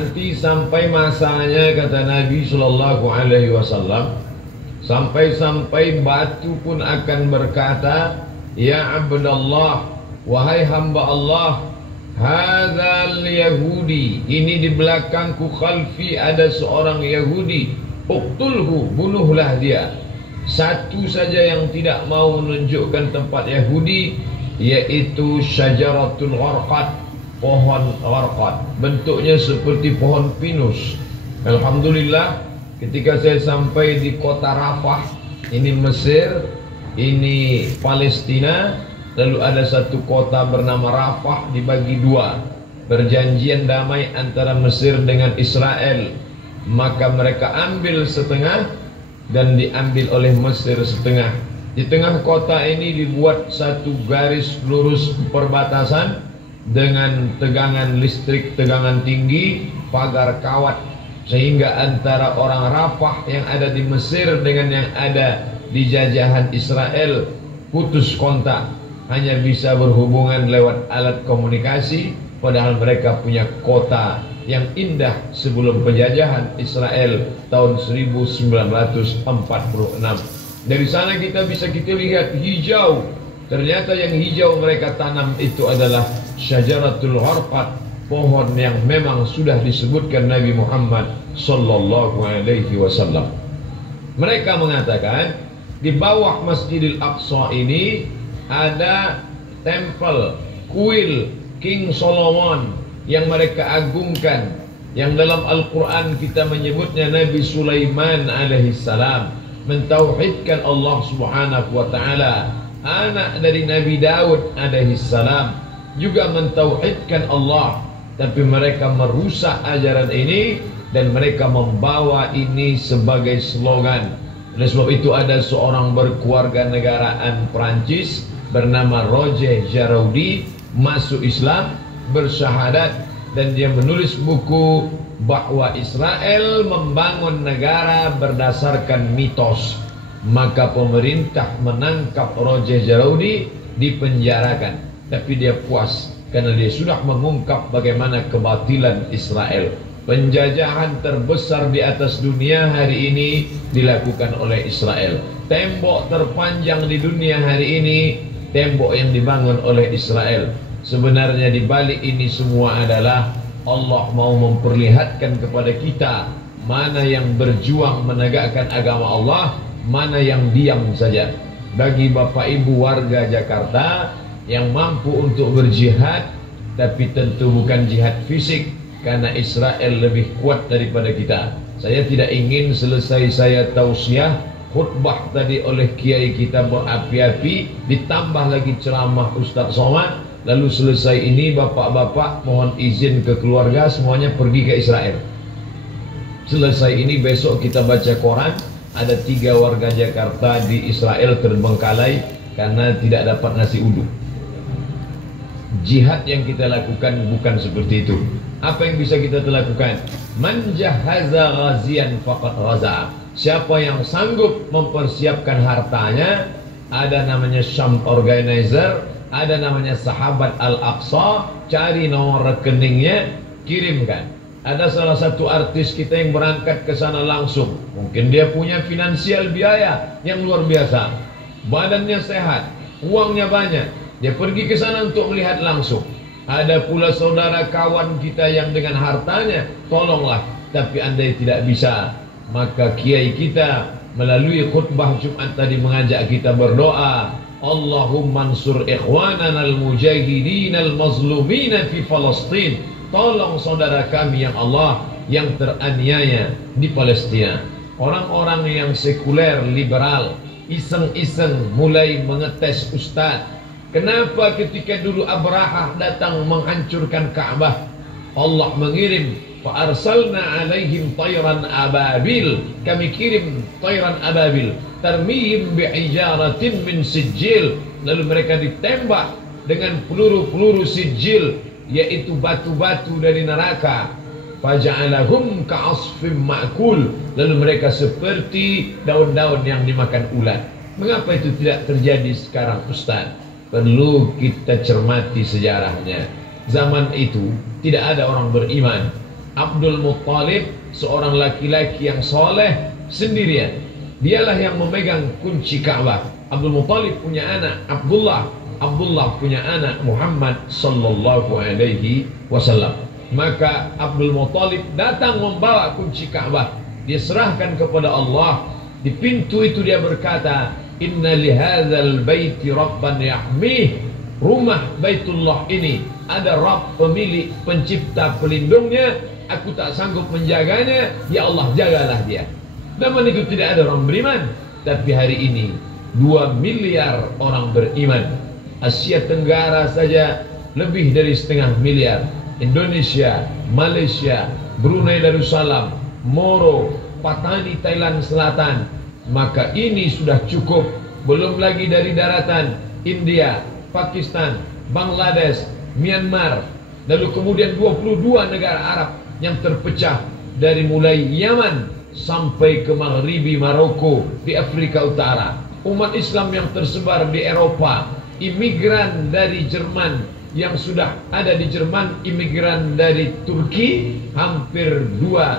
Nanti sampai masanya, kata Nabi Sallallahu Alaihi Wasallam, sampai-sampai batu pun akan berkata, ya Abdallah, wahai hamba Allah, hadzal Yahudi, ini di belakangku khalfi ada seorang Yahudi, uqtulhu, bunuhlah dia. Satu saja yang tidak mau menunjukkan tempat Yahudi, yaitu syajaratul gharqad, pohon gharqad, bentuknya seperti pohon pinus. Alhamdulillah, ketika saya sampai di kota Rafah, ini Mesir, ini Palestina, lalu ada satu kota bernama Rafah dibagi dua, perjanjian damai antara Mesir dengan Israel, maka mereka ambil setengah dan diambil oleh Mesir setengah. Di tengah kota ini dibuat satu garis lurus perbatasan dengan tegangan listrik, tegangan tinggi, pagar kawat, sehingga antara orang Rafah yang ada di Mesir dengan yang ada di jajahan Israel putus kontak, hanya bisa berhubungan lewat alat komunikasi, padahal mereka punya kota yang indah sebelum penjajahan Israel tahun 1946. Dari sana kita lihat hijau. Ternyata yang hijau mereka tanam itu adalah syajaratul gharqad, pohon yang memang sudah disebutkan Nabi Muhammad sallallahu alaihi wasallam. Mereka mengatakan di bawah Masjidil Aqsa ini ada tempel, kuil King Solomon yang mereka agungkan, yang dalam Al-Quran kita menyebutnya Nabi Sulaiman alaihi salam mentauhidkan Allah subhanahu wa ta'ala, anak dari Nabi Daud alaihi salam juga mentauhidkan Allah, tapi mereka merusak ajaran ini dan mereka membawa ini sebagai slogan. Oleh sebab itu ada seorang berkeluarga negaraan Perancis bernama Roger Jaraudi masuk Islam, bersyahadat, dan dia menulis buku bahwa Israel membangun negara berdasarkan mitos. Maka pemerintah menangkap Roger Jaraudi, dipenjarakan, tapi dia puas karena dia sudah mengungkap bagaimana kebatilan Israel. Penjajahan terbesar di atas dunia hari ini dilakukan oleh Israel. Tembok terpanjang di dunia hari ini, tembok yang dibangun oleh Israel. Sebenarnya di balik ini semua adalah Allah mau memperlihatkan kepada kita mana yang berjuang menegakkan agama Allah, mana yang diam saja. Bagi Bapak Ibu warga Jakarta yang mampu untuk berjihad, tapi tentu bukan jihad fisik, karena Israel lebih kuat daripada kita. Saya tidak ingin selesai saya tausiah, khutbah tadi oleh kiai kita berapi-api, ditambah lagi ceramah Ustaz Somad, lalu selesai ini bapak-bapak mohon izin ke keluarga semuanya pergi ke Israel. Selesai ini besok kita baca koran, ada 3 warga Jakarta di Israel terbengkalai karena tidak dapat nasi uduk. Jihad yang kita lakukan bukan seperti itu. Apa yang bisa kita lakukan? Man jahaza ghazian faqad ghaza. Siapa yang sanggup mempersiapkan hartanya, ada namanya Syam Organizer, ada namanya Sahabat Al-Aqsa, cari nomor rekeningnya, kirimkan. Ada salah satu artis kita yang berangkat ke sana langsung. Mungkin dia punya finansial biaya yang luar biasa, badannya sehat, uangnya banyak, dia pergi ke sana untuk melihat langsung. Ada pula saudara kawan kita yang dengan hartanya, tolonglah, tapi andai tidak bisa, maka kiai kita melalui khutbah Jumat tadi mengajak kita berdoa, Allahumma ansur ikhwanana al-mujahidin al-mazlumina fi Palestin. Tolong saudara kami yang Allah yang teraniaya di Palestina. Orang-orang yang sekuler, liberal, iseng-iseng mulai mengetes Ustaz. Kenapa ketika dulu Abrahah datang menghancurkan Ka'bah, Allah mengirim fa arsalna alaihim tayran ababil, kami kirim tayran ababil tarmihim bi'ijaratin min sijil, lalu mereka ditembak dengan peluru-peluru sijil, yaitu batu-batu dari neraka. Faja'alahum ka'asfim ma'kul, lalu mereka seperti daun-daun yang dimakan ulat. Mengapa itu tidak terjadi sekarang Ustaz? Perlu kita cermati sejarahnya. Zaman itu tidak ada orang beriman, Abdul Muttalib seorang laki-laki yang soleh sendirian. Dialah yang memegang kunci Ka'bah. Abdul Muttalib punya anak Abdullah. Abdullah punya anak Muhammad sallallahu alaihi wasallam. Maka Abdul Muttalib datang membawa kunci Ka'bah. Dia serahkan kepada Allah. Di pintu itu dia berkata, "Inna lihadzal baiti rabban yahmih." Rumah Baitullah ini ada Rabb, pemilik, pencipta, pelindungnya. Aku tak sanggup menjaganya. Ya Allah, jagalah dia. Zaman itu tidak ada orang beriman. Tapi hari ini 2 miliar orang beriman. Asia Tenggara saja lebih dari 1,5 miliar. Indonesia, Malaysia, Brunei Darussalam, Moro, Patani Thailand Selatan. Maka ini sudah cukup. Belum lagi dari daratan India, Pakistan, Bangladesh, Myanmar, lalu kemudian 22 negara Arab yang terpecah dari mulai Yaman sampai ke Maghribi Maroko di Afrika Utara. Umat Islam yang tersebar di Eropa, imigran dari Jerman yang sudah ada di Jerman, imigran dari Turki hampir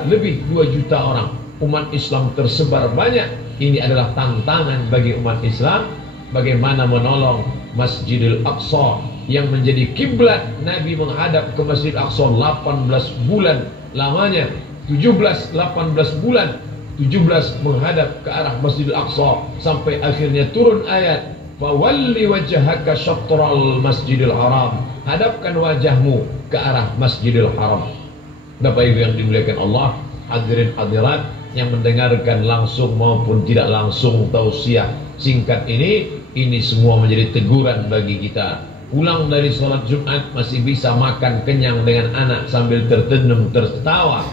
lebih 2 juta orang. Umat Islam tersebar banyak. Ini adalah tantangan bagi umat Islam bagaimana menolong Masjidil Aqsa yang menjadi kiblat Nabi menghadap ke Masjidil Aqsa 18 bulan lamanya. 18 bulan 17 menghadap ke arah Masjidil Aqsa sampai akhirnya turun ayat, "Fawalli wajhaka syatral Masjidil Haram." Hadapkan wajahmu ke arah Masjidil Haram. Bapak Ibu yang dimuliakan Allah, hadirin hadirat yang mendengarkan langsung maupun tidak langsung tausiah singkat ini semua menjadi teguran bagi kita. Pulang dari sholat Jumat masih bisa makan kenyang dengan anak sambil tertenyum tertawa.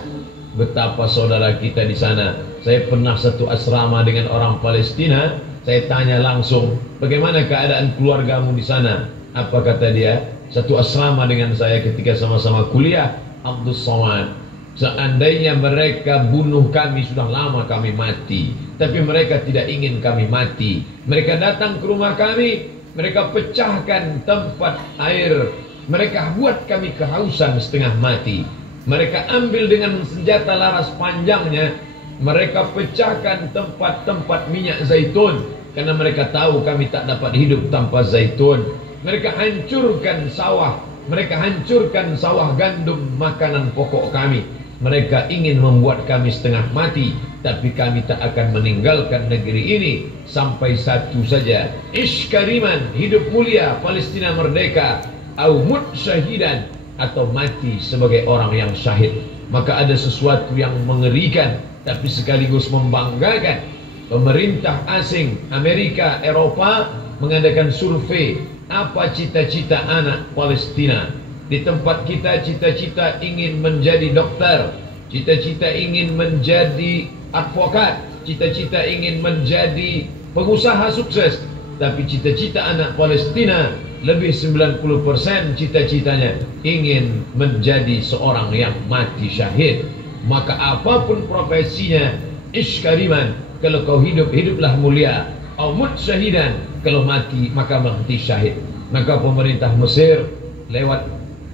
Betapa saudara kita di sana. Saya pernah satu asrama dengan orang Palestina. Saya tanya langsung, bagaimana keadaan keluargamu di sana? Apa kata dia? Satu asrama dengan saya ketika sama-sama kuliah. Abdul Somad, seandainya mereka bunuh kami, sudah lama kami mati. Tapi mereka tidak ingin kami mati. Mereka datang ke rumah kami, mereka pecahkan tempat air, mereka buat kami kehausan setengah mati. Mereka ambil dengan senjata laras panjangnya, mereka pecahkan tempat-tempat minyak zaitun, karena mereka tahu kami tak dapat hidup tanpa zaitun. Mereka hancurkan sawah, mereka hancurkan sawah gandum, makanan pokok kami. Mereka ingin membuat kami setengah mati, tapi kami tak akan meninggalkan negeri ini sampai satu saja, ish kariman, hidup mulia, Palestina merdeka, au mut syahidan, atau mati sebagai orang yang syahid. Maka ada sesuatu yang mengerikan tapi sekaligus membanggakan. Pemerintah asing Amerika, Eropa mengadakan survei, apa cita-cita anak Palestina. Di tempat kita cita-cita ingin menjadi dokter, cita-cita ingin menjadi advokat, cita-cita ingin menjadi pengusaha sukses. Tapi cita-cita anak Palestina lebih 90% cita-citanya ingin menjadi seorang yang mati syahid. Maka apapun profesinya, ish kariman, kalau kau hidup, hiduplah mulia. Au mut syahidan, kalau mati maka mati syahid. Maka pemerintah Mesir lewat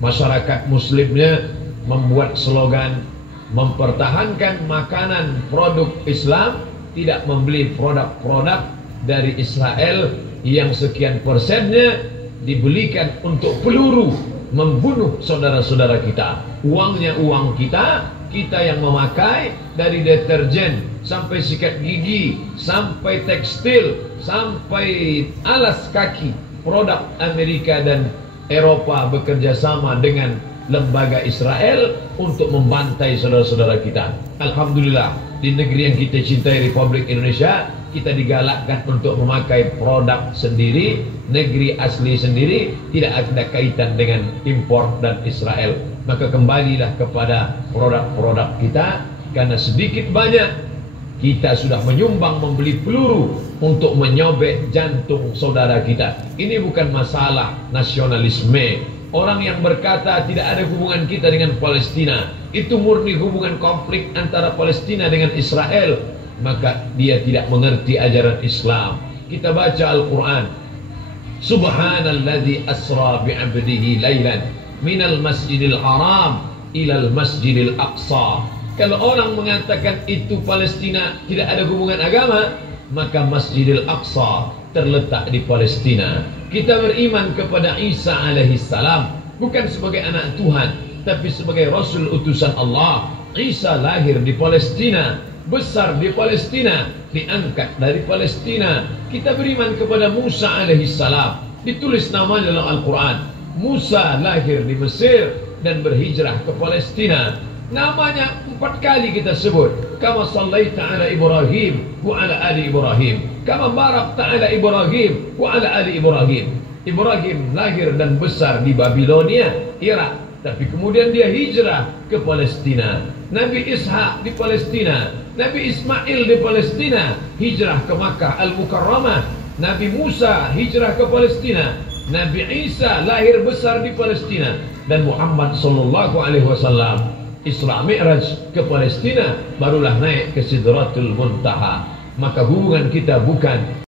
masyarakat muslimnya membuat slogan, mempertahankan makanan produk Islam, tidak membeli produk-produk dari Israel yang sekian persennya dibelikan untuk peluru membunuh saudara-saudara kita. Uangnya uang kita, kita yang memakai, dari deterjen sampai sikat gigi, sampai tekstil, sampai alas kaki. Produk Amerika dan Eropa bekerja sama dengan lembaga Israel untuk membantai saudara-saudara kita. Alhamdulillah, di negeri yang kita cintai, Republik Indonesia, kita digalakkan untuk memakai produk sendiri, negeri asli sendiri, tidak ada kaitan dengan impor dan Israel. Maka kembalilah kepada produk-produk kita, karena sedikit banyak kita sudah menyumbang membeli peluru untuk menyobek jantung saudara kita. Ini bukan masalah nasionalisme. Orang yang berkata tidak ada hubungan kita dengan Palestina, itu murni hubungan konflik antara Palestina dengan Israel, maka dia tidak mengerti ajaran Islam. Kita baca Al-Quran, Subhanalladzi asra bi'abdihi laylan minal masjidil haram ilal Masjidil Aqsa. Kalau orang mengatakan itu Palestina tidak ada hubungan agama, maka Masjidil Aqsa terletak di Palestina. Kita beriman kepada Isa alaihissalam bukan sebagai anak Tuhan, tapi sebagai Rasul utusan Allah. Isa lahir di Palestina, besar di Palestina, diangkat dari Palestina. Kita beriman kepada Musa alaihissalam, ditulis namanya dalam Al-Quran. Musa lahir di Mesir dan berhijrah ke Palestina. Namanya 4 kali kita sebut. Kama sallaita ala Ibrahim wa ala ali Ibrahim, kama barakta ala Ibrahim wa ala ali Ibrahim. Ibrahim lahir dan besar di Babilonia, Irak, tapi kemudian dia hijrah ke Palestina. Nabi Ishak di Palestina, Nabi Ismail di Palestina, hijrah ke Makkah Al-Mukarramah. Nabi Musa hijrah ke Palestina, Nabi Isa lahir besar di Palestina, dan Muhammad sallallahu alaihi wasallam Isra Mi'raj ke Palestina, barulah naik ke Sidratul Muntaha. Maka hubungan kita bukan